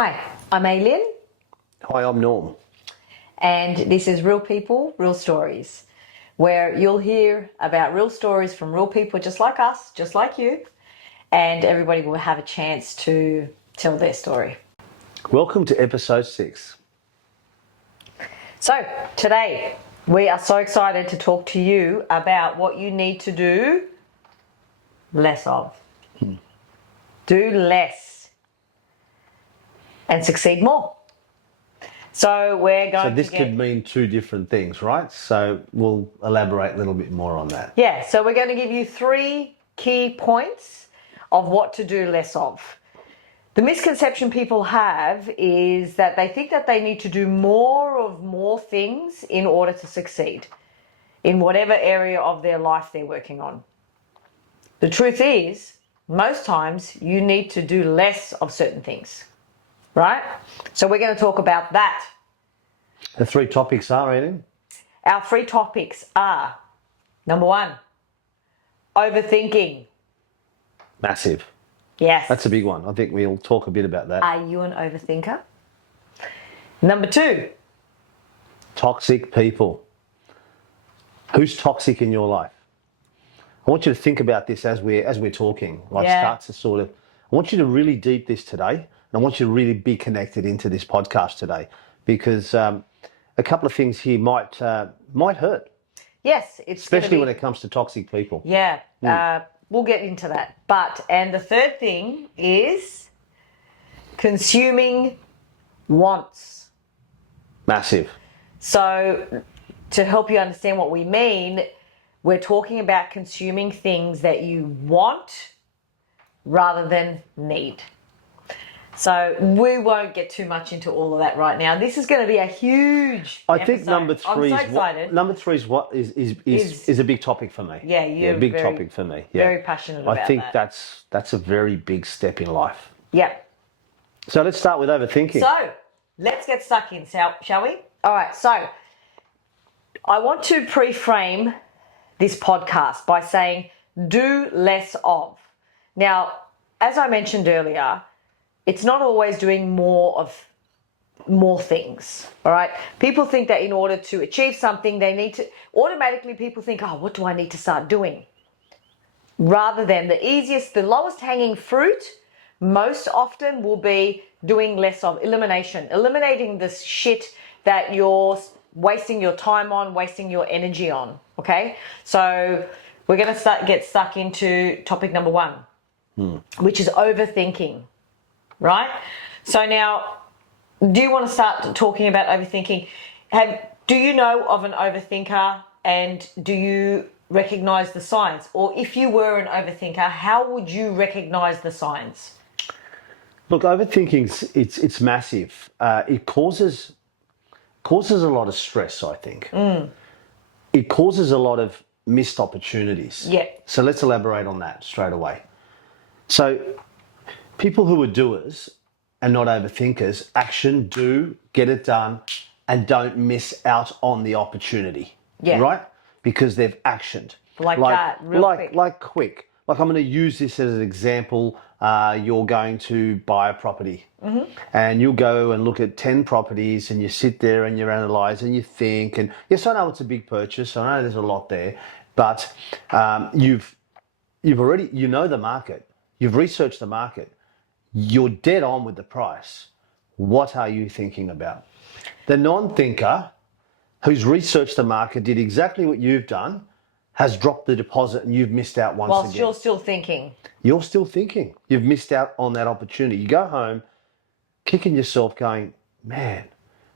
Hi, I'm Aileen, Hi, I'm Norm. and this is Real People, Real Stories, where you'll hear about real stories from real people just like us, just like you, and everybody will have a chance to tell their story. Welcome to episode 6. So, today we are so excited to talk to you about what you need to do less of. Do less and succeed more. So we're going So this to could mean two different things, right? So we'll elaborate a little bit more on that. Yeah, so we're going to give you 3 key points of what to do less of. The misconception people have is that they think that they need to do more things in order to succeed in whatever area of their life they're working on. The truth is, most times you need to do less of certain things, right? So we're going to talk about that. The 3 topics are, Aileen? Our 3 topics are, number 1, overthinking. Massive. Yes. That's a big one. I think we'll talk a bit about that. Are you an overthinker? Number 2. Toxic people. Who's toxic in your life? I want you to think about this as we're talking. Start to sort of. I want you to really deep this today, and I want you to really be connected into this podcast today, because a couple of things here might hurt. Yes, it's especially when it comes to toxic people. Yeah, we'll get into that. And the third thing is consuming wants. Massive. So to help you understand what we mean, we're talking about consuming things that you want rather than need. So we won't get too much into all of that right now. This is going to be a huge I episode. think number 3 I'm so excited. Number 3 is a big topic for me. Yeah, you're big topic for me. Yeah. Very passionate about that. I think that's a very big step in life. Yeah. So let's start with overthinking. So let's get stuck in, shall we? All right. So I want to pre-frame this podcast by saying do less of. Now, as I mentioned earlier, it's not always doing more things, all right? People think that in order to achieve something, they need to, automatically people think, oh, what do I need to start doing? Rather than the lowest hanging fruit, most often will be doing less of, eliminating the shit that you're wasting your time on, wasting your energy on, okay? So we're going to get stuck into topic number 1, which is overthinking. Right? So now, do you want to start talking about overthinking? Do you know of an overthinker, and do you recognize the signs? Or if you were an overthinker, how would you recognize the signs? Look, overthinking, it's massive. It causes a lot of stress, I think. It causes a lot of missed opportunities. Yeah. So let's elaborate on that straight away. So people who are doers and not overthinkers do, get it done, and don't miss out on the opportunity. Yeah. Right? Because they've actioned. Like that, real quick. Like quick. Like I'm going to use this as an example. You're going to buy a property. Mm-hmm. And you'll go and look at 10 properties, and you sit there and you analyse and you think. And yes, I know it's a big purchase. I know there's a lot there. But you've already, the market. You've researched the market. You're dead on with the price. What are you thinking about? The non-thinker who's researched the market, did exactly what you've done, has dropped the deposit, and you've missed out once again. Whilst you're still thinking. You're still thinking. You've missed out on that opportunity. You go home, kicking yourself, going, man,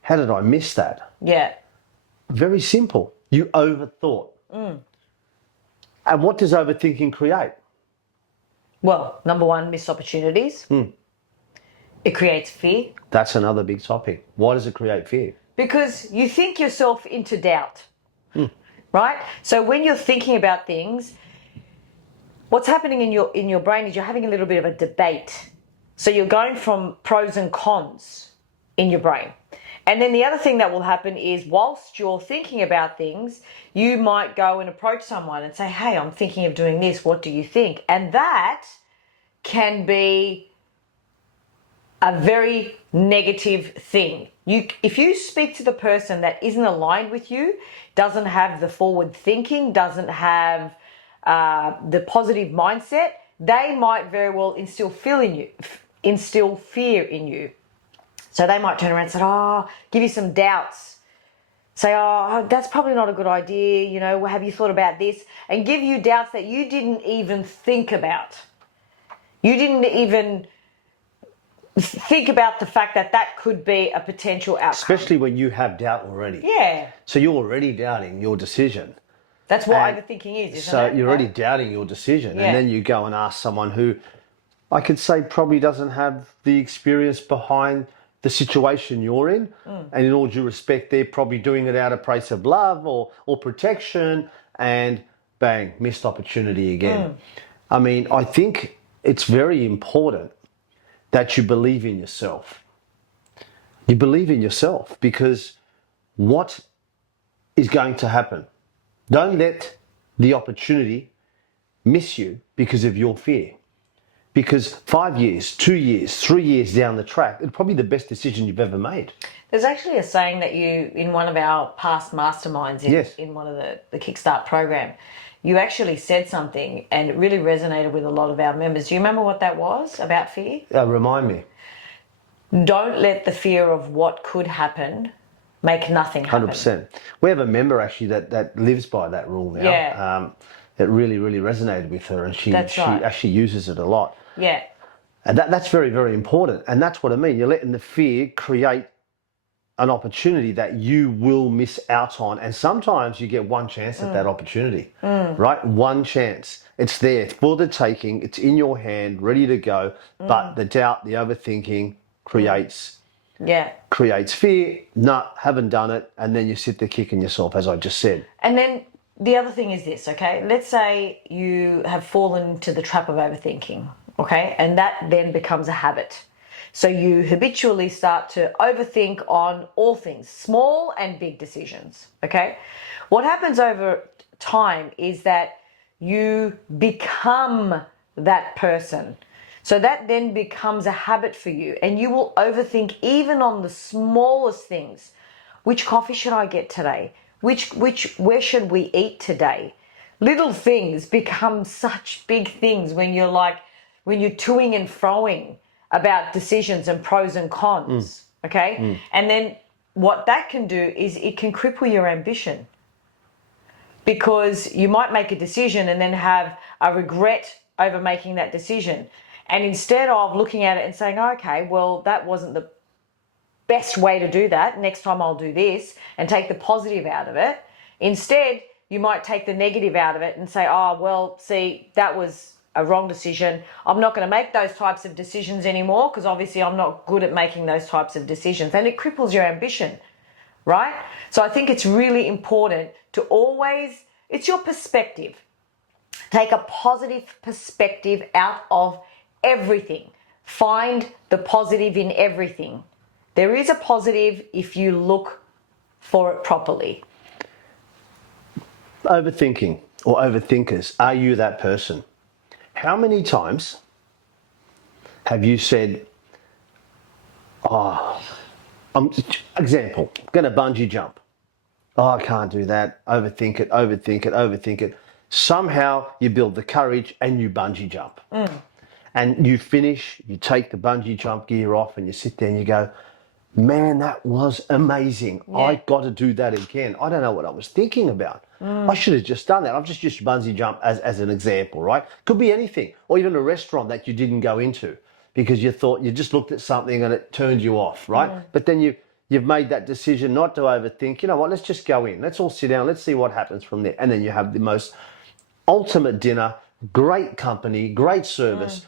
how did I miss that? Yeah. Very simple. You overthought. And what does overthinking create? Well, number 1, missed opportunities. It creates fear. That's another big topic. Why does it create fear? Because you think yourself into doubt, right? So when you're thinking about things, what's happening in your brain is you're having a little bit of a debate. So you're going from pros and cons in your brain. And then the other thing that will happen is whilst you're thinking about things, you might go and approach someone and say, hey, I'm thinking of doing this. What do you think? And that can be a very negative thing. If you speak to the person that isn't aligned with you, doesn't have the forward thinking, doesn't have the positive mindset, they might very well instill fear in you. So they might turn around and say, give you some doubts. Say, that's probably not a good idea. You know, have you thought about this? And give you doubts that you didn't even think about. You didn't even think about the fact that that could be a potential outcome. Especially when you have doubt already. Yeah. So you're already doubting your decision. That's what overthinking is, isn't it? So you're already doubting your decision. Yeah. And then you go and ask someone who I could say probably doesn't have the experience behind the situation you're in. And in all due respect, they're probably doing it out of place of love or protection, and bang, missed opportunity again. I mean, I think it's very important that you believe in yourself. You believe in yourself, because what is going to happen? Don't let the opportunity miss you because of your fear. Because 5 years, 2 years, 3 years down the track, it's probably the best decision you've ever made. There's actually a saying that in one of our past masterminds in one of the Kickstart program, you actually said something and it really resonated with a lot of our members. Do you remember what that was about fear? Remind me. Don't let the fear of what could happen make nothing happen. 100%. We have a member actually that lives by that rule now. Yeah. It really, really resonated with her, and she actually uses it a lot. Yeah. And that's very, very important. And that's what I mean. You're letting the fear create an opportunity that you will miss out on. And sometimes you get one chance at that opportunity, right? One chance. It's there for the taking. It's in your hand, ready to go. But the doubt, the overthinking creates fear. No, haven't done it. And then you sit there kicking yourself, as I just said. And then the other thing is this, okay? Let's say you have fallen into the trap of overthinking, okay? And that then becomes a habit. So you habitually start to overthink on all things, small and big decisions, okay? What happens over time is that you become that person. So that then becomes a habit for you, and you will overthink even on the smallest things. Which coffee should I get today? Where should we eat today? Little things become such big things when you're toing and froing about decisions and pros and cons, okay? And then what that can do is it can cripple your ambition, because you might make a decision and then have a regret over making that decision. And instead of looking at it and saying, okay, well, that wasn't the best way to do that, next time I'll do this, and take the positive out of it, instead you might take the negative out of it and say, that was a wrong decision. I'm not going to make those types of decisions anymore, because obviously I'm not good at making those types of decisions, and it cripples your ambition, right? So I think it's really important to always, it's your perspective. Take a positive perspective out of everything. Find the positive in everything. There is a positive if you look for it properly. Overthinking or overthinkers, are you that person? How many times have you said, example, going to bungee jump. I can't do that. Overthink it. Somehow you build the courage and you bungee jump. And you finish, you take the bungee jump gear off and you sit there and you go, man, that was amazing. Yeah. I got to do that again. I don't know what I was thinking about. I should have just done that. I've just used bungee jump as an example, right? Could be anything, or even a restaurant that you didn't go into because you thought you just looked at something and it turned you off, right? But then you've made that decision not to overthink. You know what? Let's just go in. Let's all sit down. Let's see what happens from there. And then you have the most ultimate dinner, great company, great service.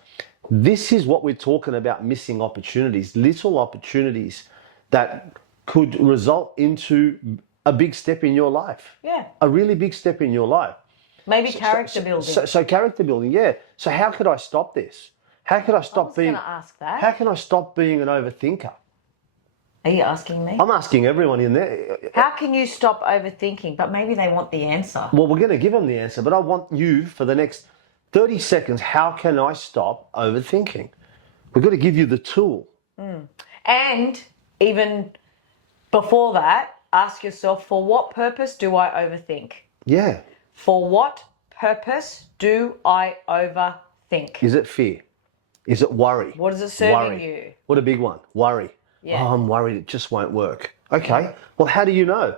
This is what we're talking about, missing opportunities, little opportunities that could result into a big step in your life. Yeah. A really big step in your life. Maybe character building. So character building, yeah. So how could I stop this? How could I stop being... I was going to ask that. How can I stop being an overthinker? Are you asking me? I'm asking everyone in there. How can you stop overthinking? But maybe they want the answer. Well, we're going to give them the answer, but I want you for the next 30 seconds, how can I stop overthinking? We've got to give you the tool. And even before that, ask yourself, for what purpose do I overthink? Yeah. For what purpose do I overthink? Is it fear? Is it worry? What is it serving Worry. you? What a big one. Worry. Yeah. Oh, I'm worried it just won't work. Okay. Well, how do you know?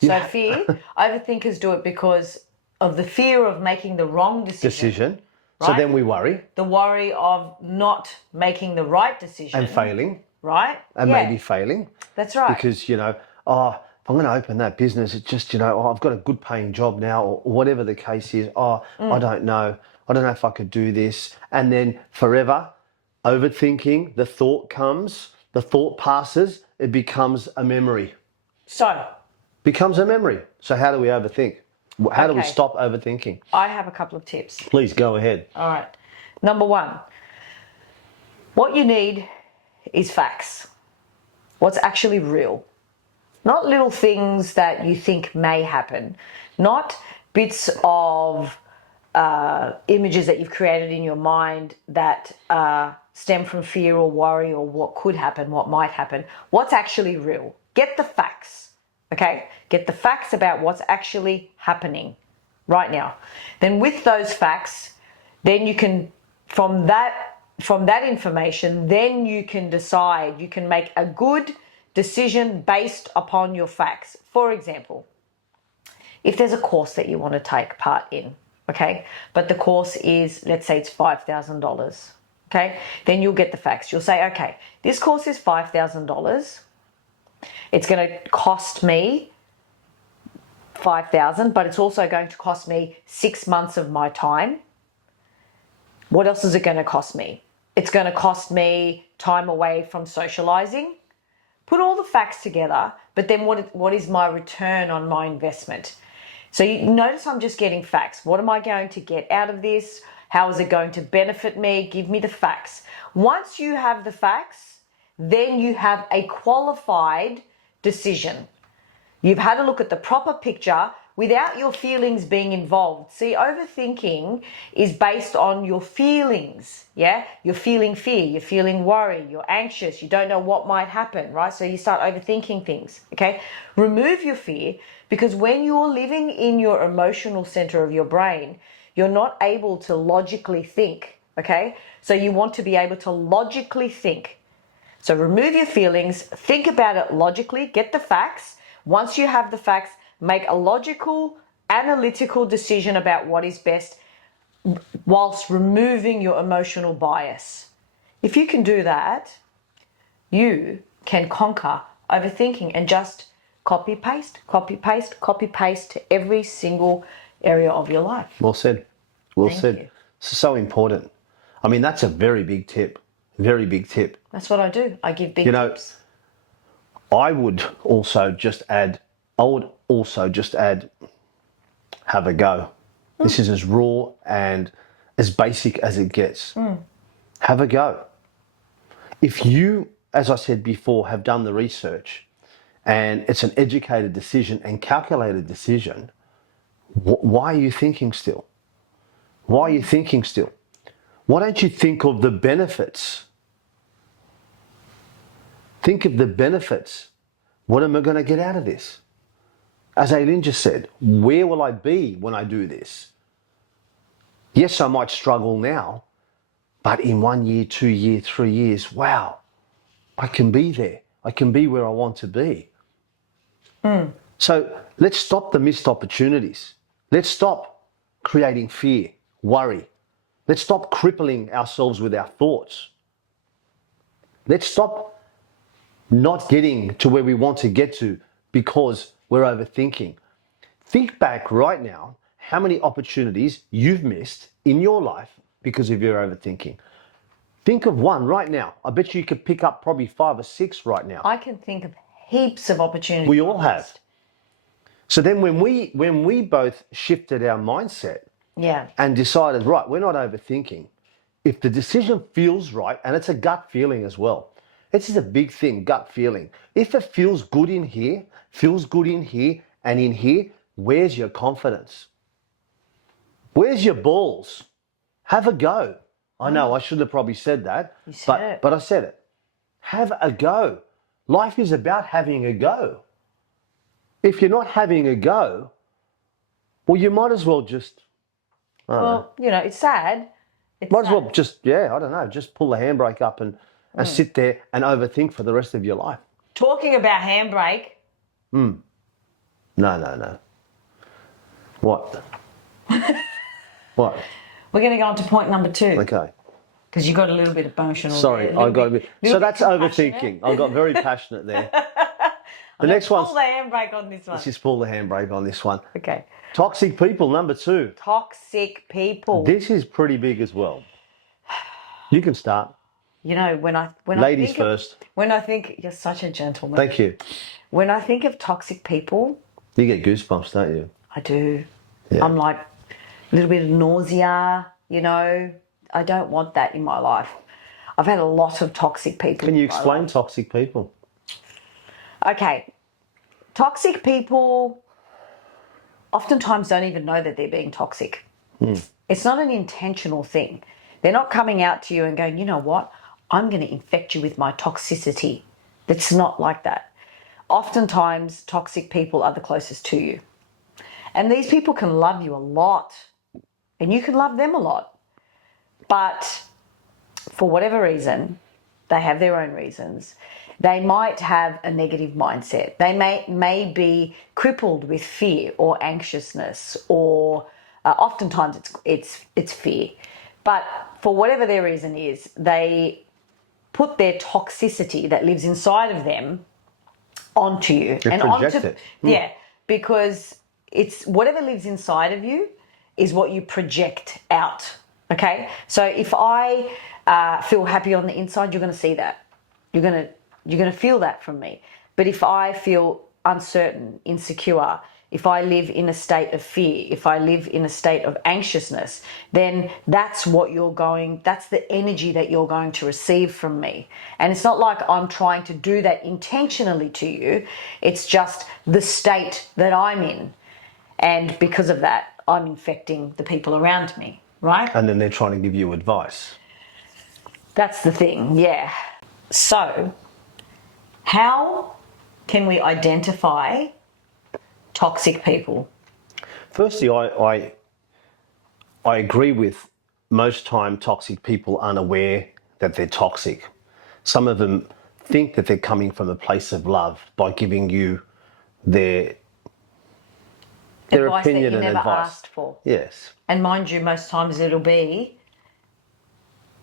So fear, overthinkers do it because of the fear of making the wrong decision. So Right? then we worry The worry of not making the right decision. and failing Right? and maybe failing. That's right. Because, if I'm going to open that business, it's just, I've got a good paying job now or whatever the case is. I don't know. I don't know if I could do this. And then forever overthinking, the thought comes, the thought passes, it becomes a memory. So, how do we overthink? How do we Okay. stop overthinking? I have a couple of tips. Please go ahead. All right. Number one, what you need is facts. What's actually real. Not little things that you think may happen. Not bits of images that you've created in your mind that stem from fear or worry or what could happen, what might happen. What's actually real. Get the facts, okay? Get the facts about what's actually happening right now. Then with those facts, then you can, from that information, then you can decide, you can make a good decision based upon your facts. For example, if there's a course that you want to take part in, okay, but the course is, let's say it's $5,000, okay, then you'll get the facts. You'll say, okay, this course is $5,000. It's going to cost me $5,000, but it's also going to cost me 6 months of my time. What else is it going to cost me? It's going to cost me time away from socializing. Put all the facts together, but then what is my return on my investment? So you notice I'm just getting facts. What am I going to get out of this? How is it going to benefit me? Give me the facts. Once you have the facts, then you have a qualified decision. You've had a look at the proper picture without your feelings being involved. See, overthinking is based on your feelings, yeah? You're feeling fear, you're feeling worry, you're anxious, you don't know what might happen, right? So you start overthinking things, okay? Remove your fear, because when you're living in your emotional center of your brain, you're not able to logically think, okay? So you want to be able to logically think. So remove your feelings, think about it logically, get the facts. Once you have the facts, make a logical, analytical decision about what is best whilst removing your emotional bias. If you can do that, you can conquer overthinking and just copy, paste, copy, paste, copy, paste to every single area of your life. Well said. Well Thank said. you. It's so important. I mean, that's a very big tip. Very big tip. That's what I do. I give big tips. I would also just add, have a go. This is as raw and as basic as it gets. Have a go. If you, as I said before, have done the research and it's an educated decision and calculated decision, why are you thinking still? Why are you thinking still? Why don't you think of the benefits? Think of the benefits. What am I going to get out of this? As Aileen just said, where will I be when I do this? Yes, I might struggle now, but in 1 year, 2 years, 3 years, wow, I can be there. I can be where I want to be. So let's stop the missed opportunities. Let's stop creating fear, worry. Let's stop crippling ourselves with our thoughts. Let's stop not getting to where we want to get to because we're overthinking. Think back right now how many opportunities you've missed in your life because of your overthinking. Think of one right now. I bet you could pick up probably 5 or 6 right now. I can think of heaps of opportunities. We all have. So then when we both shifted our mindset and decided, right, we're not overthinking. If the decision feels right, and it's a gut feeling as well. This is a big thing, gut feeling. If it feels good in here, and in here, where's your confidence? Where's your balls? Have a go. I know I should have probably said that, You said it. but I said it. Have a go. Life is about having a go. If you're not having a go, well, you might as well just, Well, you know, it's sad. It's might as sad. well just, I don't know, just pull the handbrake up and sit there and overthink for the rest of your life. Talking about handbrake. No. What? What? We're going to go on to point number 2. Okay. Because you got a little bit emotional. Sorry, I got a bit. So that's overthinking. I got very passionate there. The next one. Pull the handbrake on this one. Let's just pull the handbrake on this one. Okay. Toxic people, number 2. Toxic people. This is pretty big as well. You can start. You know, when Ladies I think first. When I think you're such a gentleman. Thank you. When I think of toxic people, You get goosebumps, don't you? I do. Yeah. I'm like a little bit of nausea, you know. I don't want that in my life. I've had a lot of toxic people. Can you explain toxic people? Okay. Toxic people oftentimes don't even know that they're being toxic. It's not an intentional thing. They're not coming out to you and going, you know what, I'm going to infect you with my toxicity. It's not like that. Oftentimes, toxic people are the closest to you. And these people can love you a lot, and you can love them a lot. But for whatever reason, they have their own reasons. They might have a negative mindset. They may be crippled with fear or anxiousness, or oftentimes it's fear. But for whatever their reason is, they put their toxicity that lives inside of them onto you. They project it. Yeah, because it's whatever lives inside of you is what you project out. Okay, so if I feel happy on the inside, you're going to see that. You're going to feel that from me. But if I feel uncertain, insecure, if I live in a state of fear, if I live in a state of anxiousness, then that's the energy that you're going to receive from me. And it's not like I'm trying to do that intentionally to you. It's just the state that I'm in. And because of that, I'm infecting the people around me, right? And then they're trying to give you advice. That's the thing, yeah. So, how can we identify toxic people? Firstly, I agree with most time toxic people aren't aware that they're toxic. Some of them think that they're coming from a place of love by giving you their Advice opinion that you and never advice. asked for. Yes. And mind you, most times it'll be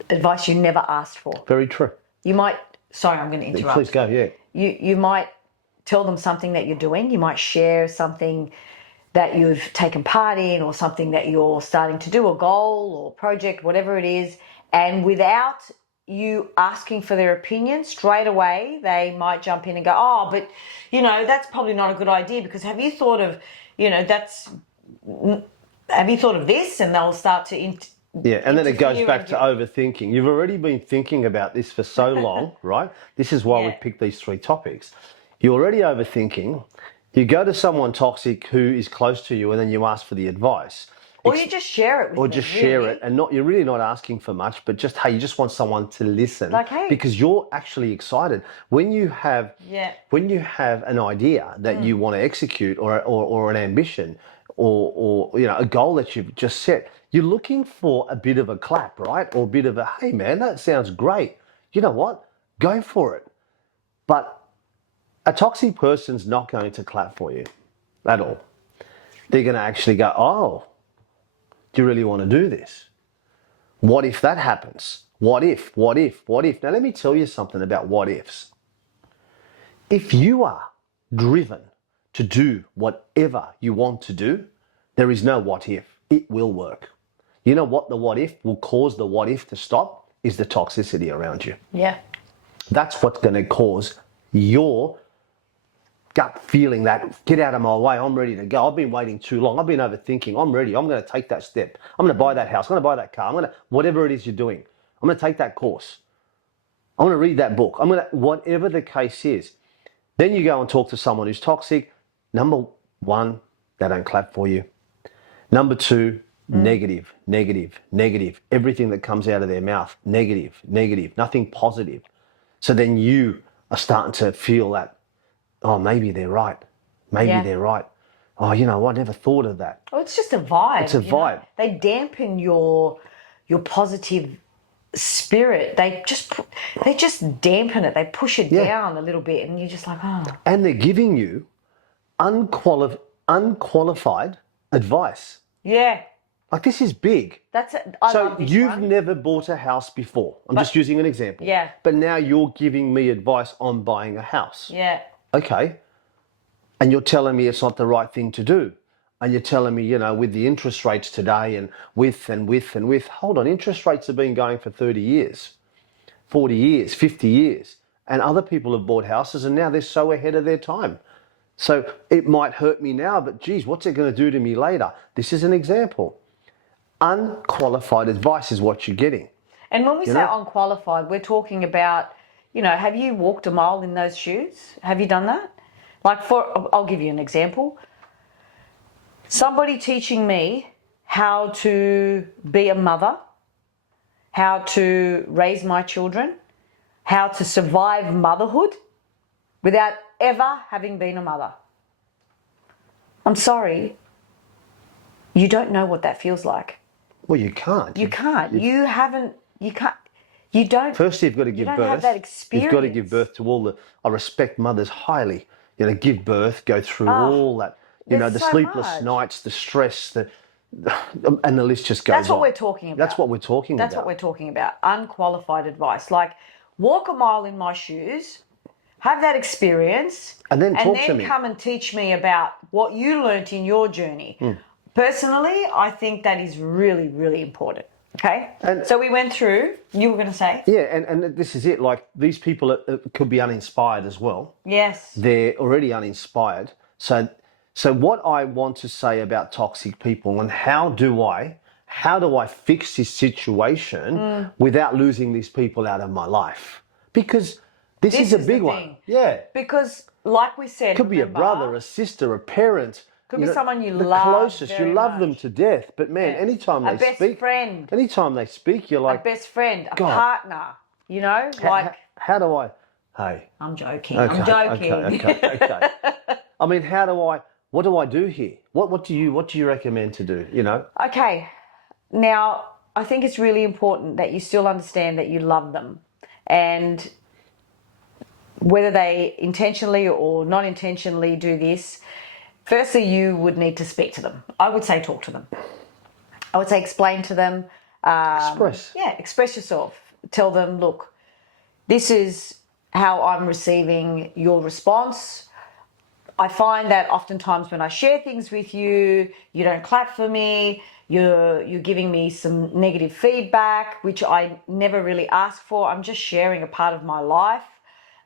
advice you never asked for. Very true. You might, sorry, I'm going to interrupt. Please go, yeah. You might tell them something that you're doing. You might share something that you've taken part in, or something that you're starting to do, a goal or project, whatever it is. And without you asking for their opinion, straight away, they might jump in and go, oh, but, you know, that's probably not a good idea, because have you thought of, you know, have you thought of this? And they'll start to yeah, and then it goes back to overthinking. You've already been thinking about this for so long, right? This is why we've picked these 3 topics. You're already overthinking. You go to someone toxic who is close to you, and then you ask for the advice. Or you just share it with them. Or just share it, and you're really not asking for much, but just, hey, you just want someone to listen. Like, hey. Because you're actually excited. When you have an idea that you want to execute, or an ambition, or you know, a goal that you've just set, you're looking for a bit of a clap, right? Or a bit of a, hey man, that sounds great. You know what? Go for it. But a toxic person's not going to clap for you at all. They're going to actually go, oh, do you really want to do this? What if that happens? What if? Now let me tell you something about what ifs. If you are driven to do whatever you want to do, there is no what if. It will work. You know what the what if will cause the what if to stop? Is the toxicity around you. Yeah. That's what's going to cause your gut feeling that, get out of my way, I'm ready to go. I've been waiting too long. I've been overthinking. I'm ready. I'm going to take that step. I'm going to buy that house. I'm going to buy that car. I'm going to, whatever it is you're doing, I'm going to take that course. I'm going to read that book. I'm going to, whatever the case is. Then you go and talk to someone who's toxic. Number 1, they don't clap for you. Number 2, negative. Everything that comes out of their mouth, negative. Nothing positive. So then you are starting to feel that, oh, maybe they're right. Maybe Yeah. they're right. Oh, you know, I never thought of that. Oh, it's just a vibe. It's a you know? vibe. They dampen your positive spirit. They just dampen it. They push it down a little bit, and you're just like, oh. And they're giving you unqualified advice. Yeah. Like, this is big. That's it. I So love this you've one. never bought a house before. I'm just using an example. Yeah. But now you're giving me advice on buying a house. Yeah. Okay. And you're telling me it's not the right thing to do. And you're telling me, you know, with the interest rates today and with, hold on, interest rates have been going for 30 years, 40 years, 50 years. And other people have bought houses and now they're so ahead of their time. So it might hurt me now, but geez, what's it going to do to me later? This is an example. Unqualified advice is what you're getting. And when we say unqualified, we're talking about, you know, have you walked a mile in those shoes? Have you done that? Like, I'll give you an example. Somebody teaching me how to be a mother, how to raise my children, how to survive motherhood without ever having been a mother. I'm sorry, you don't know what that feels like. Well, you can't. You can't. You can't. You don't. First, you've got to give birth. You don't have that experience. You've got to give birth to all the. I respect mothers highly. You know, give birth, go through all that. You know, the so sleepless much. nights, the stress, and the list just goes on. That's what we're talking about. That's what we're talking about. That's what we're talking about. Unqualified advice. Like, walk a mile in my shoes, have that experience, and then talk to me. Come and teach me about what you learnt in your journey. Personally, I think that is really, really important. Okay? And so we went through, you were going to say? Yeah, and this is it. Like, these people could be uninspired as well. Yes. They're already uninspired. So what I want to say about toxic people and how do I fix this situation without losing these people out of my life? Because this is a big one. Yeah. Because, like we said, Could be a brother, a sister, a parent. Could be someone you the love. The closest. Very You love much. them to death. But man, anytime they speak. A best friend. Anytime they speak, you're like. A best friend. A God. partner. You know? How do I. Hey. I'm joking. Okay, I'm joking. Okay. I mean, what do I do here? What do you recommend to do, you know? Okay. Now, I think it's really important that you still understand that you love them. And whether they intentionally or not intentionally do this, firstly, you would need to speak to them. I would say talk to them. I would say explain to them. Express. Yeah, express yourself. Tell them, look, this is how I'm receiving your response. I find that oftentimes when I share things with you, you don't clap for me. You're giving me some negative feedback, which I never really ask for. I'm just sharing a part of my life.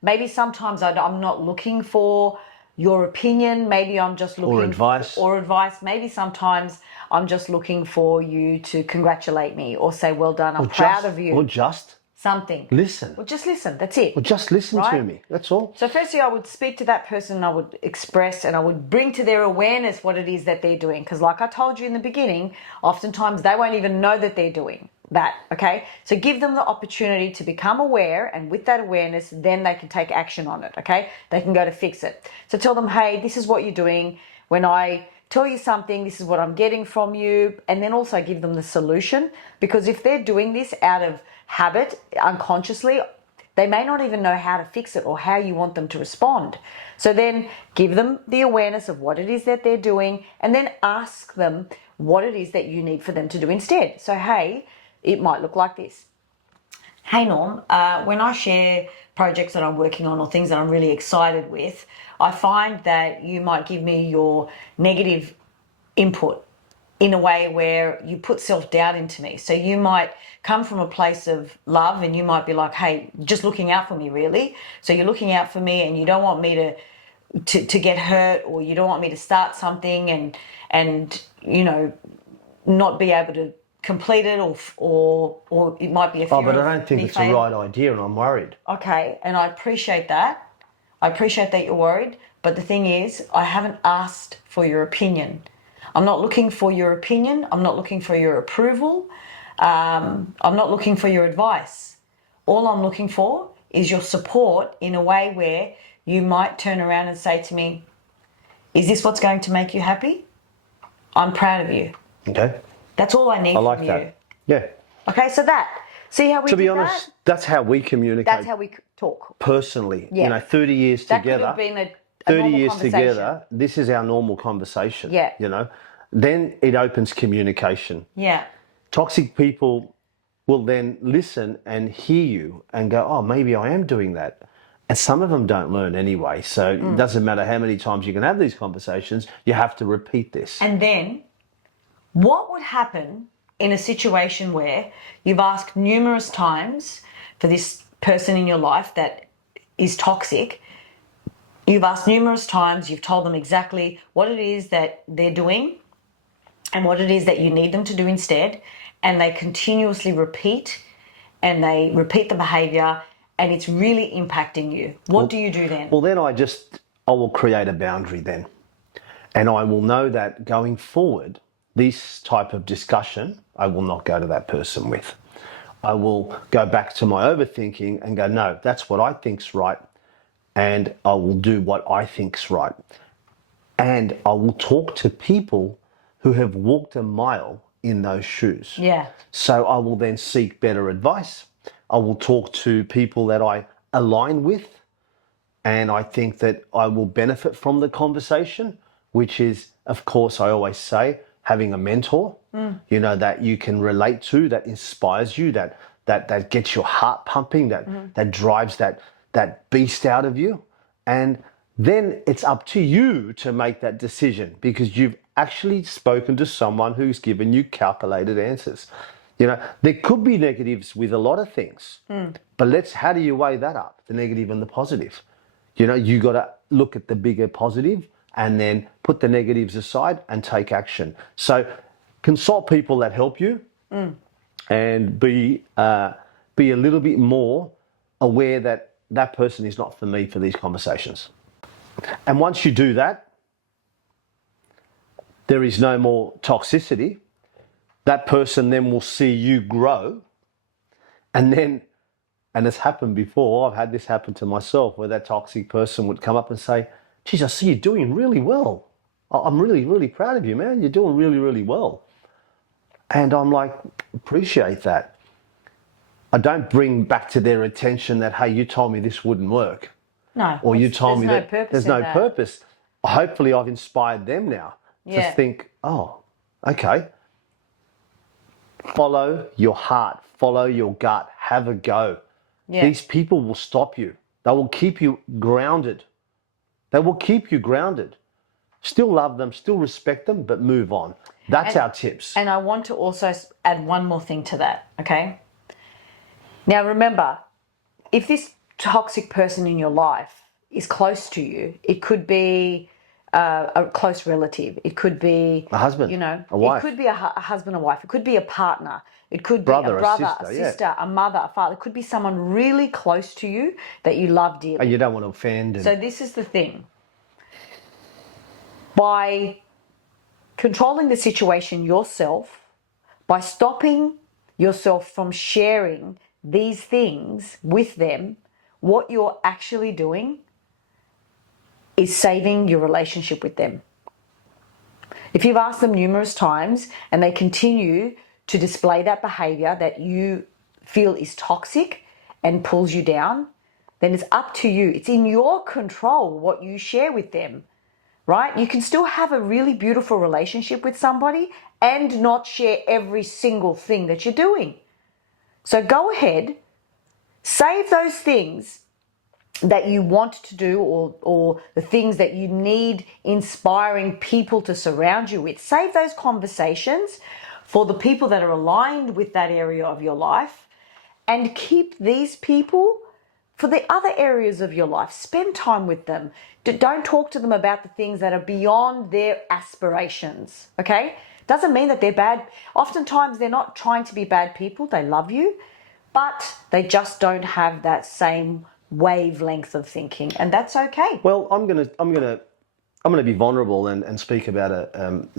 Maybe sometimes I'm not looking for your opinion. Maybe I'm just looking or advice. Maybe sometimes I'm just looking for you to congratulate me or say, well done, I'm proud of you. Or just something. Listen. Or just listen. That's it. Or just listen to me. That's all. So firstly, I would speak to that person, I would express and I would bring to their awareness what it is that they're doing. Because like I told you in the beginning, oftentimes they won't even know that they're doing that, okay? So give them the opportunity to become aware, and with that awareness, then they can take action on it, okay? They can go to fix it. So tell them, hey, this is what you're doing. When I tell you something, this is what I'm getting from you. And then also give them the solution, because if they're doing this out of habit, unconsciously, they may not even know how to fix it or how you want them to respond. So then give them the awareness of what it is that they're doing, and then ask them what it is that you need for them to do instead. So, hey, it might look like this. Hey, Norm, when I share projects that I'm working on or things that I'm really excited with, I find that you might give me your negative input in a way where you put self-doubt into me. So you might come from a place of love and you might be like, hey, just looking out for me, really. So you're looking out for me and you don't want me to get hurt, or you don't want me to start something and you know, not be able to complete it, or it might be a fear. Oh, but I don't think it's the right idea, and I'm worried. Okay, and I appreciate that. I appreciate that you're worried, but the thing is, I haven't asked for your opinion. I'm not looking for your opinion. I'm not looking for your approval. I'm not looking for your advice. All I'm looking for is your support in a way where you might turn around and say to me, is this what's going to make you happy? I'm proud of you. Okay. That's all I need I like from that. you. Yeah. Okay, so see how we To be did honest, that? that's how we communicate. That's how we talk. Personally. Yeah. You know, 30 years That together. could have been a 30 normal years conversation. together, this is our normal conversation. Yeah. You know, then it opens communication. Yeah. Toxic people will then listen and hear you and go, oh, maybe I am doing that. And some of them don't learn anyway. So it doesn't matter how many times you can have these conversations, you have to repeat this. And then what would happen in a situation where you've asked numerous times for this person in your life that is toxic? You've asked numerous times, you've told them exactly what it is that they're doing and what it is that you need them to do instead, and they continuously repeat the behaviour, and it's really impacting you. What do you do then? Well, then I will create a boundary then. And I will know that going forward, this type of discussion, I will not go to that person with. I will go back to my overthinking and go, no, that's what I think's right. And I will do what I think's right. And I will talk to people who have walked a mile in those shoes. Yeah. So I will then seek better advice. I will talk to people that I align with, and I think that I will benefit from the conversation, which is, of course, I always say, having a mentor, you know, that you can relate to, that inspires you, that gets your heart pumping, that drives that beast out of you. And then it's up to you to make that decision, because you've actually spoken to someone who's given you calculated answers. You know, there could be negatives with a lot of things, but how do you weigh that up, the negative and the positive? You know, you got to look at the bigger positive and then put the negatives aside and take action. So consult people that help you and be a little bit more aware that that person is not for me for these conversations. And once you do that, there is no more toxicity. That person then will see you grow. And it's happened before, I've had this happen to myself, where that toxic person would come up and say, geez, I see you're doing really well. I'm really, really proud of you, man. You're doing really, really well. And I'm like, appreciate that. I don't bring back to their attention that, hey, you told me this wouldn't work. No. Or you told me that there's no that. purpose. Hopefully I've inspired them now to think, oh, okay. Follow your heart, follow your gut, have a go. Yeah. These people will stop you. They will keep you grounded. They will keep you grounded. Still love them, still respect them, but move on. That's our tips. And I want to also add one more thing to that, okay? Now remember, if this toxic person in your life is close to you, it could be a close relative. It could be a husband, a wife. It could be a husband or wife. It could be a partner. It could be a brother, a sister, a mother, a father. It could be someone really close to you that you love dearly. And you don't want to offend. So this is the thing. By controlling the situation yourself, by stopping yourself from sharing these things with them, what you're actually doing is saving your relationship with them. If you've asked them numerous times and they continue to display that behavior that you feel is toxic and pulls you down, then it's up to you. It's in your control what you share with them, right? You can still have a really beautiful relationship with somebody and not share every single thing that you're doing. So go ahead, save those things that you want to do, or the things that you need inspiring people to surround you with. Save those conversations for the people that are aligned with that area of your life, and keep these people for the other areas of your life. Spend time with them. Don't talk to them about the things that are beyond their aspirations, okay? Doesn't mean that they're bad. Oftentimes they're not trying to be bad people. They love you, but they just don't have that same wavelength of thinking, and that's okay. Well, I'm gonna be vulnerable and speak about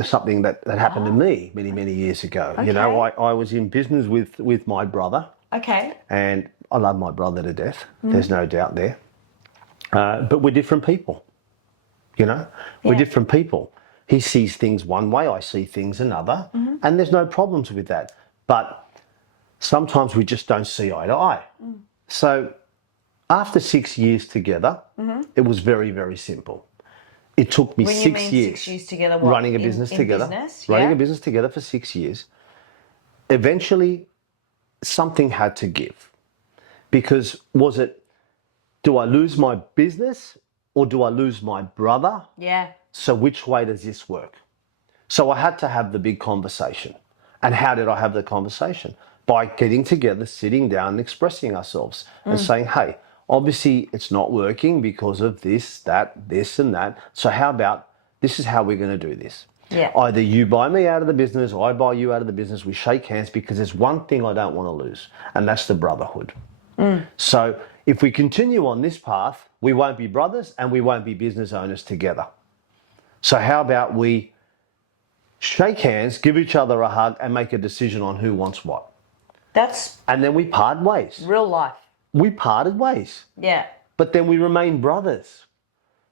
something that happened to me many years ago. Okay. You know, I was in business with my brother. Okay. And I love my brother to death. There's no doubt there. But we're different people, you know? We're different people. He sees things one way, I see things another, and there's no problems with that. But sometimes we just don't see eye to eye. So after 6 years together, it was very, very simple. It took me When you 6 mean years 6 years together, what? running a business together. Running a business together for 6 years. Eventually, something had to give. Because was it, do I lose my business or do I lose my brother? Yeah. So which way does this work? So I had to have the big conversation. And how did I have the conversation? By getting together, sitting down and expressing ourselves and saying, hey, obviously it's not working because of this, and that. So how about this is how we're going to do this? Yeah. Either you buy me out of the business or I buy you out of the business. We shake hands because there's one thing I don't want to lose, and that's the brotherhood. So if we continue on this path, we won't be brothers and we won't be business owners together. So how about we shake hands, give each other a hug and make a decision on who wants what? And then we part ways. Real life. We parted ways. Yeah. But then we remained brothers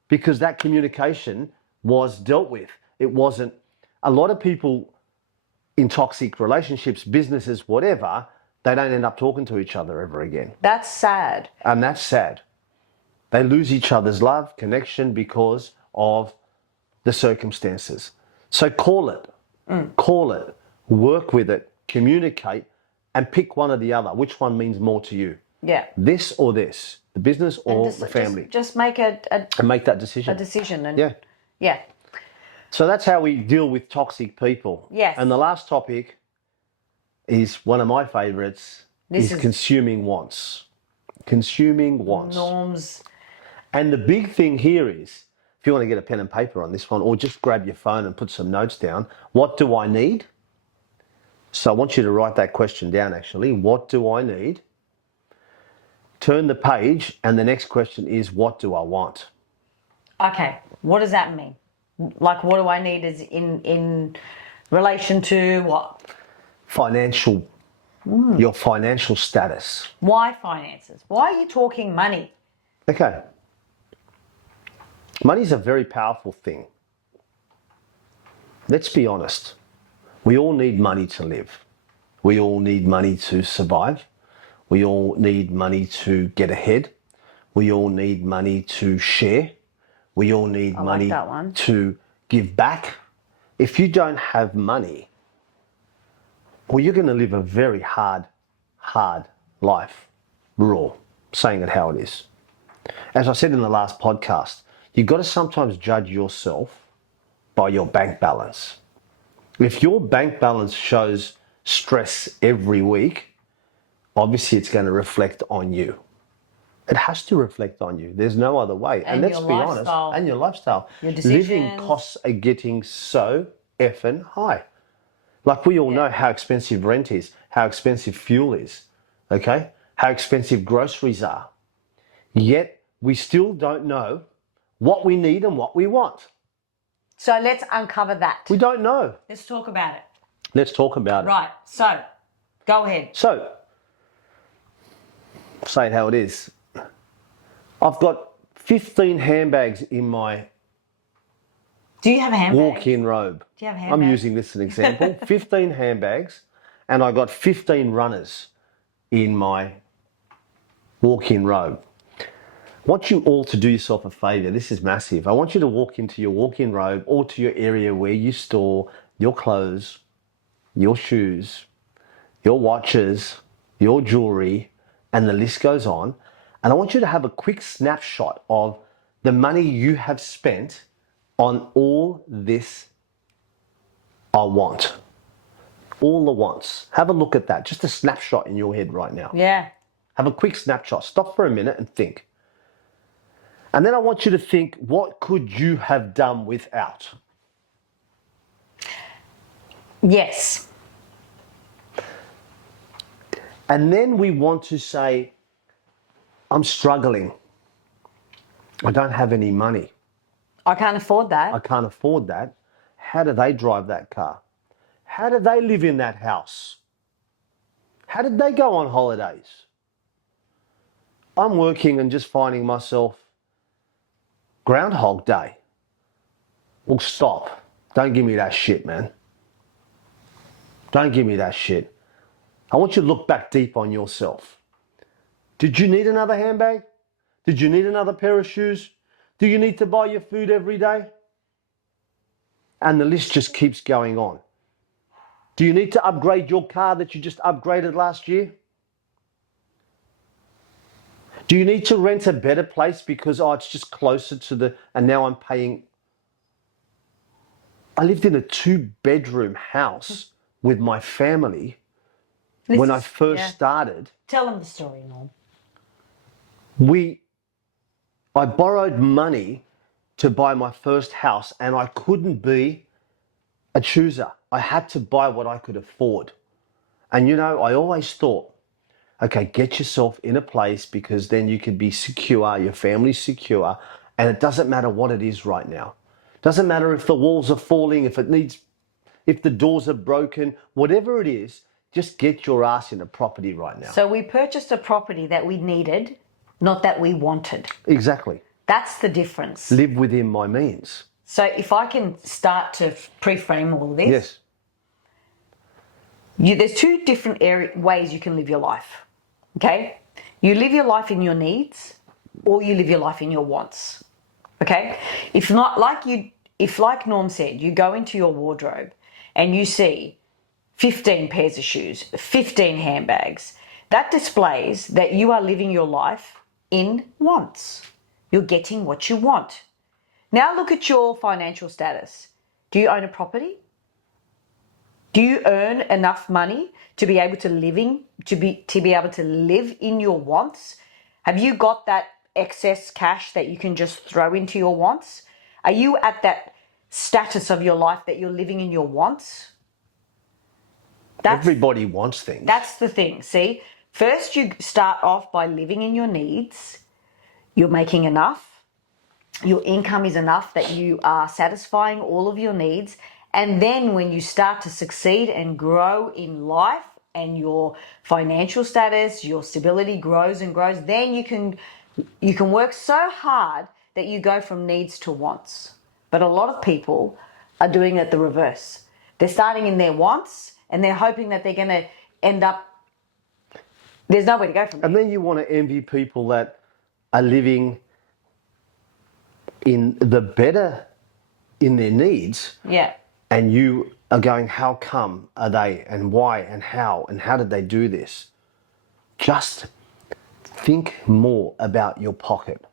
because that communication was dealt with. It wasn't, a lot of people in toxic relationships, businesses, whatever, they don't end up talking to each other ever again. That's sad. And that's sad. They lose each other's love, connection because of the circumstances. So call it, work with it, communicate, and pick one or the other. Which one means more to you? Yeah. This or this, the business or the family. Just make and make that decision. a decision. And Yeah. So that's how we deal with toxic people. Yes. And the last topic is one of my favorites, is consuming wants. Consuming wants. Norms. And the big thing here is, if you want to get a pen and paper on this one, or just grab your phone and put some notes down, what do I need? So I want you to write that question down actually. What do I need? Turn the page and the next question is, what do I want? Okay. What does that mean? Like, what do I need is in relation to what? Financial, your financial status. Why finances? Why are you talking money? Okay. Money's a very powerful thing. Let's be honest. We all need money to live. We all need money to survive. We all need money to get ahead. We all need money to share. We all need money to give back. If you don't have money, well, you're going to live a very hard life. Raw, saying it how it is. As I said in the last podcast, you've got to sometimes judge yourself by your bank balance. If your bank balance shows stress every week, obviously it's going to reflect on you. It has to reflect on you. There's no other way. And let's be honest, and your lifestyle. Your decisions. Living costs are getting so effing high. Like we all know how expensive rent is, how expensive fuel is, okay? How expensive groceries are. Yet we still don't know what we need and what we want. So let's uncover that. We don't know. Let's talk about it. Let's talk about it. Right. So, go ahead. So, say it how it is. I've got 15 handbags in my Do you have a handbag? walk-in robe. Do you have handbags? I'm using this as an example. 15 handbags, and I got 15 runners in my walk-in robe. I want you all to do yourself a favour. This is massive. I want you to walk into your walk-in robe or to your area where you store your clothes, your shoes, your watches, your jewellery, and the list goes on. And I want you to have a quick snapshot of the money you have spent on all this I want. All the wants. Have a look at that. Just a snapshot in your head right now. Yeah. Have a quick snapshot. Stop for a minute and think. And then I want you to think, what could you have done without? Yes. And then we want to say, I'm struggling. I don't have any money. I can't afford that. I can't afford that. How do they drive that car? How do they live in that house? How did they go on holidays? I'm working and just finding myself Groundhog Day. Well, stop. Don't give me that shit, man. Don't give me that shit. I want you to look back deep on yourself. Did you need another handbag? Did you need another pair of shoes? Do you need to buy your food every day? And the list just keeps going on. Do you need to upgrade your car that you just upgraded last year? Do you need to rent a better place because, it's just closer to and now I'm paying. I lived in a 2-bedroom house with my family when I first started. Tell them the story, Norm. I borrowed money to buy my first house and I couldn't be a chooser. I had to buy what I could afford. And I always thought, okay, get yourself in a place because then you can be secure, your family's secure, and it doesn't matter what it is right now. Doesn't matter if the walls are falling, if the doors are broken, whatever it is, just get your ass in a property right now. So we purchased a property that we needed, not that we wanted. Exactly. That's the difference. Live within my means. So if I can start to pre-frame all of this. Yes. There's two different ways you can live your life. Okay? You live your life in your needs or you live your life in your wants. Okay? If like Norm said, you go into your wardrobe and you see 15 pairs of shoes, 15 handbags, that displays that you are living your life in wants. You're getting what you want. Now look at your financial status. Do you own a property? Do you earn enough money to be able to be able to live in your wants? Have you got that excess cash that you can just throw into your wants? Are you at that status of your life that you're living in your wants? Everybody wants things. That's the thing. See, first you start off by living in your needs. You're making enough. Your income is enough that you are satisfying all of your needs. And then when you start to succeed and grow in life and your financial status, your stability grows and grows, then you can work so hard that you go from needs to wants. But a lot of people are doing it the reverse. They're starting in their wants and they're hoping that they're going to end up, there's nowhere to go from there. And then you want to envy people that are living in their needs. Yeah. And you are going, how come are they and why and how did they do this? Just think more about your pocket.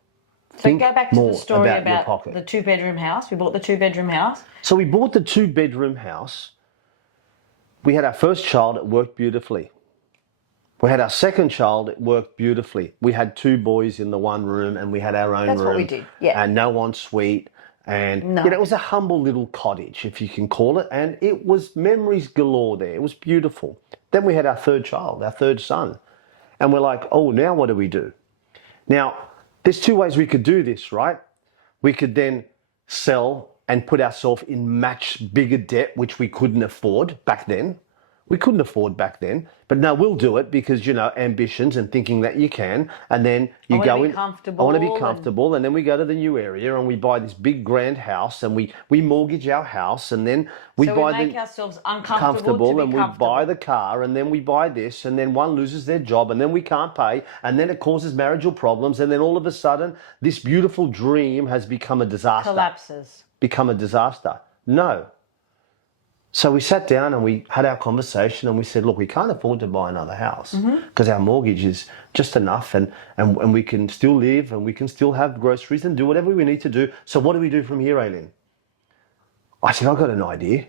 So go back to the story about the 2-bedroom house. We bought the 2-bedroom house. So we bought the 2-bedroom house. We had our first child, it worked beautifully. We had our second child, it worked beautifully. We had 2 boys in the one room and we had our own room. That's what we did, yeah. And no ensuite. And it was a humble little cottage, if you can call it. And it was memories galore there. It was beautiful. Then we had our third child, our third son. And we're like, oh, now what do we do? Now, there's 2 ways we could do this, right? We could then sell and put ourselves in much bigger debt, which we couldn't afford back then. We couldn't afford back then, but no, we'll do it because, ambitions and thinking that you can. And then you go in. I want to be comfortable. And then we go to the new area and we buy this big grand house and we mortgage our house and then we make ourselves uncomfortable and we buy the car and then we buy this and then one loses their job and then we can't pay and then it causes marital problems and then all of a sudden this beautiful dream has become a disaster. Collapses. Become a disaster. No. So we sat down and we had our conversation and we said, look, we can't afford to buy another house because our mortgage is just enough and we can still live and we can still have groceries and do whatever we need to do. So what do we do from here, Aileen? I said, I've got an idea.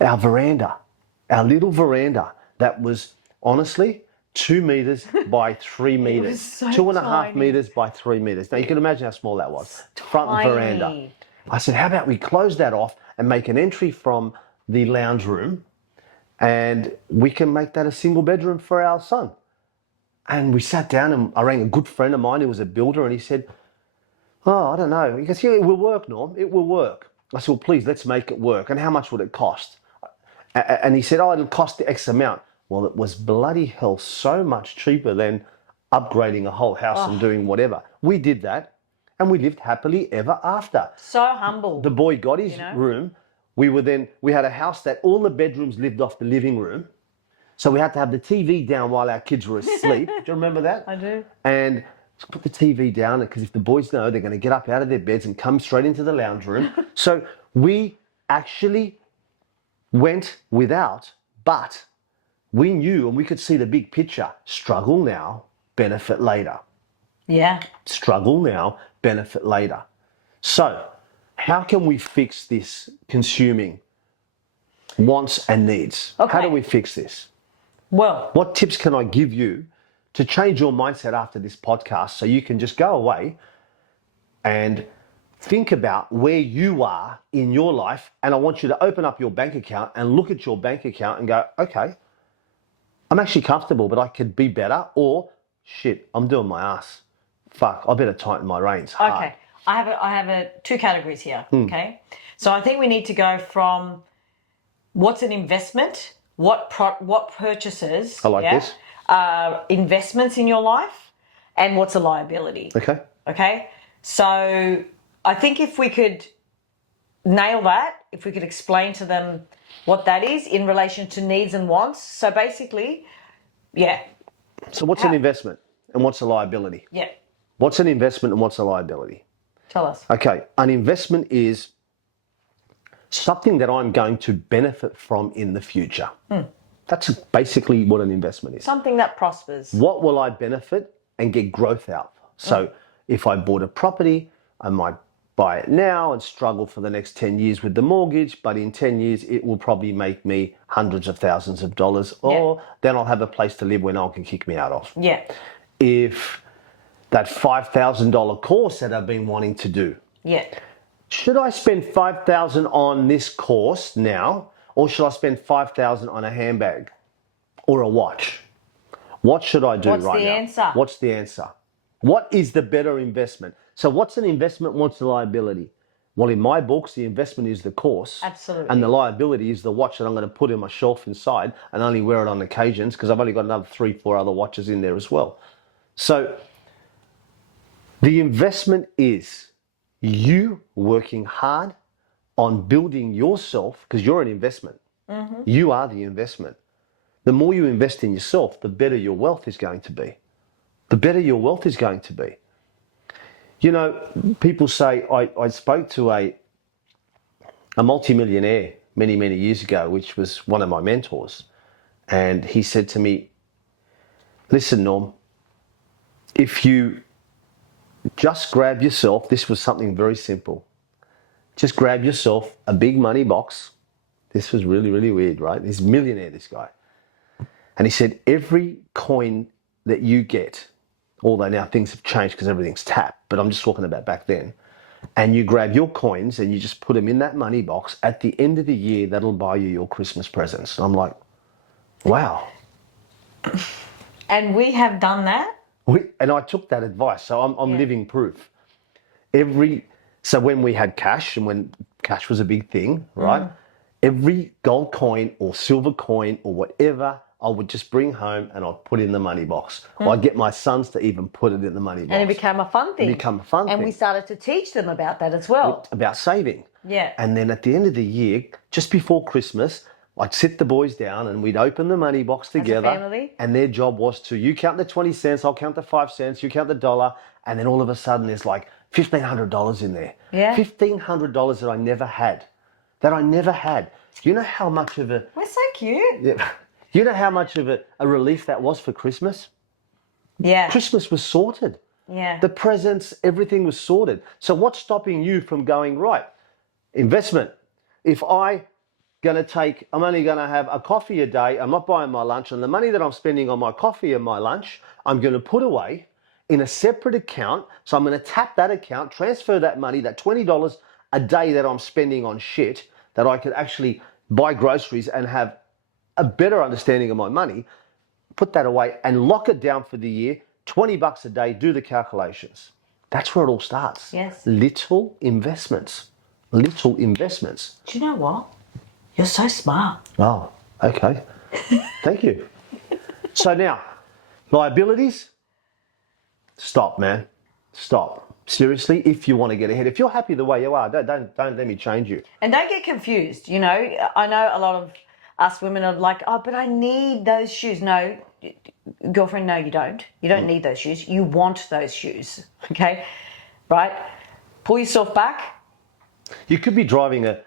Our veranda, our little veranda that was honestly 2 meters by 3 meters. It was so 2.5 tiny. meters by 3 meters. Now you can imagine how small that was. Front veranda. I said, how about we close that off and make an entry from the lounge room and we can make that a single bedroom for our son. And we sat down and I rang a good friend of mine who was a builder and he said, oh, I don't know. He goes, yeah, it will work, Norm. It will work. I said, well, please, let's make it work. And how much would it cost? And he said, oh, it'll cost the X amount. Well, it was bloody hell so much cheaper than upgrading a whole house and doing whatever. We did that and we lived happily ever after. So humble. The boy got his room. We had a house that all the bedrooms lived off the living room. So we had to have the TV down while our kids were asleep. Do you remember that? I do. And put the TV down because if the boys know, they're going to get up out of their beds and come straight into the lounge room. So we actually went without, but we knew and we could see the big picture. Struggle now, benefit later. Yeah. Struggle now, benefit later. So how can we fix this consuming wants and needs? Okay. How do we fix this? Well, What tips can I give you to change your mindset after this podcast so you can just go away and think about where you are in your life? And I want you to open up your bank account and look at your bank account and go, okay, I'm actually comfortable, but I could be better. Or shit, I'm doing my ass. Fuck, I better tighten my reins hard. okay. I have two categories here. Okay. So I think we need to go from what's an investment, what purchases I like this. investments in your life, and what's a liability. Okay. Okay. So I think if we could nail that, if we could explain to them what that is in relation to needs and wants. So basically, yeah. So what's an investment and what's a liability? Yeah. What's an investment and what's a liability? Tell us. Okay, an investment is something that I'm going to benefit from in the future. That's basically what an investment is. Something that prospers. What will I benefit and get growth out? So if I bought a property, I might buy it now and struggle for the next 10 years with the mortgage, but in 10 years it will probably make me hundreds of thousands of dollars, or then I'll have a place to live where no one can kick me out of. Yeah. If that $5,000 course that I've been wanting to do, Yeah. should I spend $5,000 on this course now, or should I spend $5,000 on a handbag or a watch? What should I do What's right the now? answer? What's the answer? What is the better investment? So what's an investment? What's the liability? Well, in my books, the investment is the course. Absolutely. And the liability is the watch that I'm going to put in my shelf inside and only wear it on occasions because I've only got another 3-4 other watches in there as well. So the investment is you working hard on building yourself, because you're an investment. You are the investment. The more you invest in yourself, the better your wealth is going to be. The better your wealth is going to be. You know, people say, I spoke to a multimillionaire many, many years ago, which was one of my mentors. And he said to me, listen, Norm, if you just grab yourself, this was something very simple. Just grab yourself a big money box. This was really, really weird, right? He's a millionaire, this guy. And he said, every coin that you get, although now things have changed because everything's tapped, but I'm just talking about back then, and you grab your coins and you just put them in that money box, at the end of the year, that'll buy you your Christmas presents. And I'm like, wow. And we have done that. And I took that advice, so I'm living proof. So when we had cash, and when cash was a big thing, right? Every gold coin or silver coin or whatever, I would just bring home and I'd put in the money box. Or I'd get my sons to even put it in the money box. And it became a fun thing. And we started to teach them about that as well. About saving. Yeah. And then at the end of the year, just before Christmas, I'd sit the boys down and we'd open the money box together. As a family. And their job was to, you count the 20 cents, I'll count the 5 cents, you count the dollar. And then all of a sudden there's like $1,500 in there. Yeah. $1,500 that I never had. You know how much of a... We're so cute. Yeah, you know how much of a relief that was for Christmas? Yeah. Christmas was sorted. Yeah. The presents, everything was sorted. So what's stopping you from going, right, investment. If I'm only going to have a coffee a day, I'm not buying my lunch, and the money that I'm spending on my coffee and my lunch, I'm going to put away in a separate account. So I'm going to tap that account, transfer that money, that $20 a day that I'm spending on shit, that I could actually buy groceries and have a better understanding of my money, put that away and lock it down for the year, $20 a day, do the calculations. That's where it all starts. Yes. Little investments. Do you know what? You're so smart. Oh, okay. Thank you. So now, liabilities, Stop, man. Stop. Seriously, if you want to get ahead, if you're happy the way you are, don't let me change you. And don't get confused. You know, I know a lot of us women are like, oh, but I need those shoes. No, girlfriend, no, you don't. You don't need those shoes. You want those shoes. Okay? Right? Pull yourself back. You could be driving a,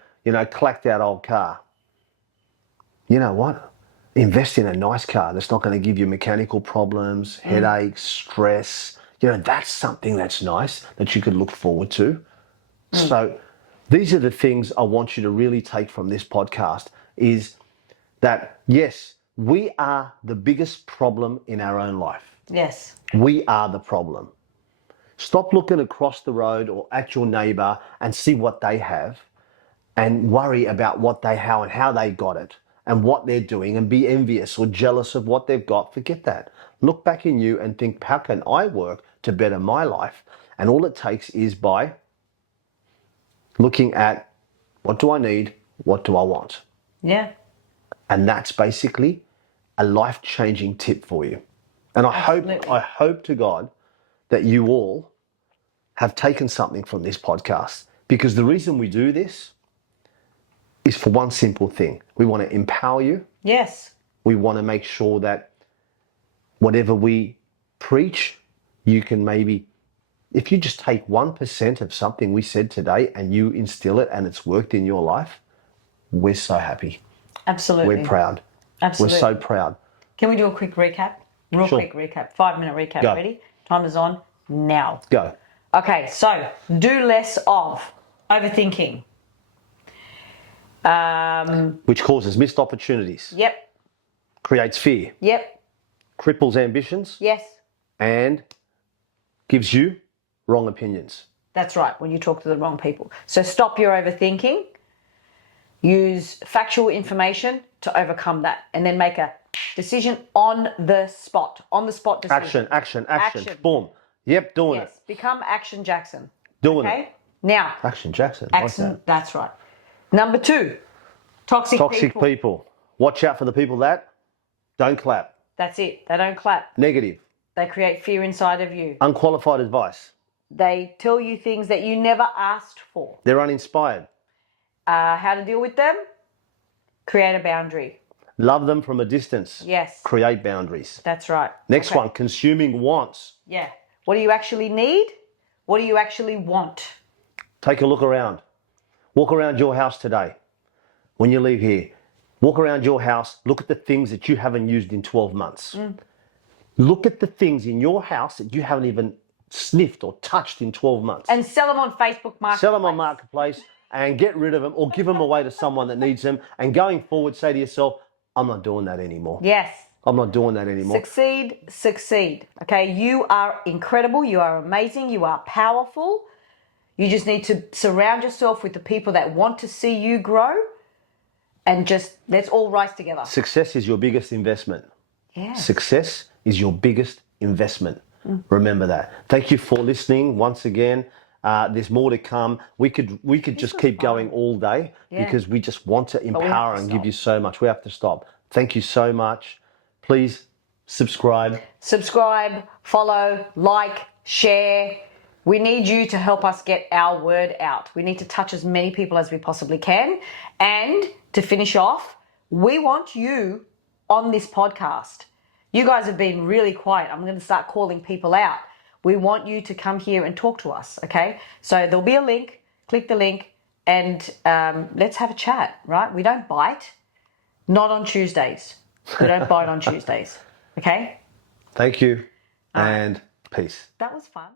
clacked out old car. You know what? Invest in a nice car that's not going to give you mechanical problems, headaches, stress. That's something that's nice that you could look forward to. So these are the things I want you to really take from this podcast is that, yes, we are the biggest problem in our own life. Yes. We are the problem. Stop looking across the road or at your neighbor and see what they have and worry about what they have and how they got it and what they're doing and be envious or jealous of what they've got. Forget that. Look back in you and think, how can I work to better my life? And all it takes is by looking at what do I need? What do I want? Yeah. And that's basically a life-changing tip for you. And I hope to God that you all have taken something from this podcast, because the reason we do this is for one simple thing. We want to empower you. Yes. We want to make sure that whatever we preach, you can maybe, if you just take 1% of something we said today and you instill it and it's worked in your life, we're so happy. Absolutely. We're proud. Absolutely. We're so proud. Can we do a quick recap? Quick recap. 5-minute recap. Go. Ready? Time is on now. Go. Okay, so do less of overthinking. Which causes missed opportunities. Yep. Creates fear. Yep. Cripples ambitions. Yes. And gives you wrong opinions. That's right, when you talk to the wrong people. So stop your overthinking. Use factual information to overcome that. And then make a decision on the spot. On the spot decision. Action. Boom. Yep, doing it. Yes, become Action Jackson. Doing okay? it. Now. Action Jackson. Action, that's right. Number 2, toxic people. Watch out for the people that don't clap. That's it. They don't clap. Negative. They create fear inside of you. Unqualified advice. They tell you things that you never asked for. They're uninspired. How to deal with them? Create a boundary. Love them from a distance. Yes. Create boundaries. That's right. Next one, consuming wants. Yeah. What do you actually need? What do you actually want? Take a look around. Walk around your house today. When you leave here, walk around your house, look at the things that you haven't used in 12 months. Look at the things in your house that you haven't even sniffed or touched in 12 months. And sell them on Facebook Marketplace. Sell them on Marketplace and get rid of them or give them away to someone that needs them. And going forward, say to yourself, I'm not doing that anymore. Yes. I'm not doing that anymore. Succeed. Okay, you are incredible. You are amazing. You are powerful. You just need to surround yourself with the people that want to see you grow, and just let's all rise together. Success is your biggest investment. Yes. Success is your biggest investment. Remember that. Thank you for listening once again. There's more to come. We could just keep going all day because we just want to empower and give you so much. We have to stop. Thank you so much. Please subscribe. Subscribe, follow, like, share. We need you to help us get our word out. We need to touch as many people as we possibly can. And to finish off, we want you on this podcast. You guys have been really quiet. I'm going to start calling people out. We want you to come here and talk to us, okay? So there'll be a link. Click the link and let's have a chat, right? We don't bite. Not on Tuesdays. We don't bite on Tuesdays, okay? Thank you and peace. That was fun.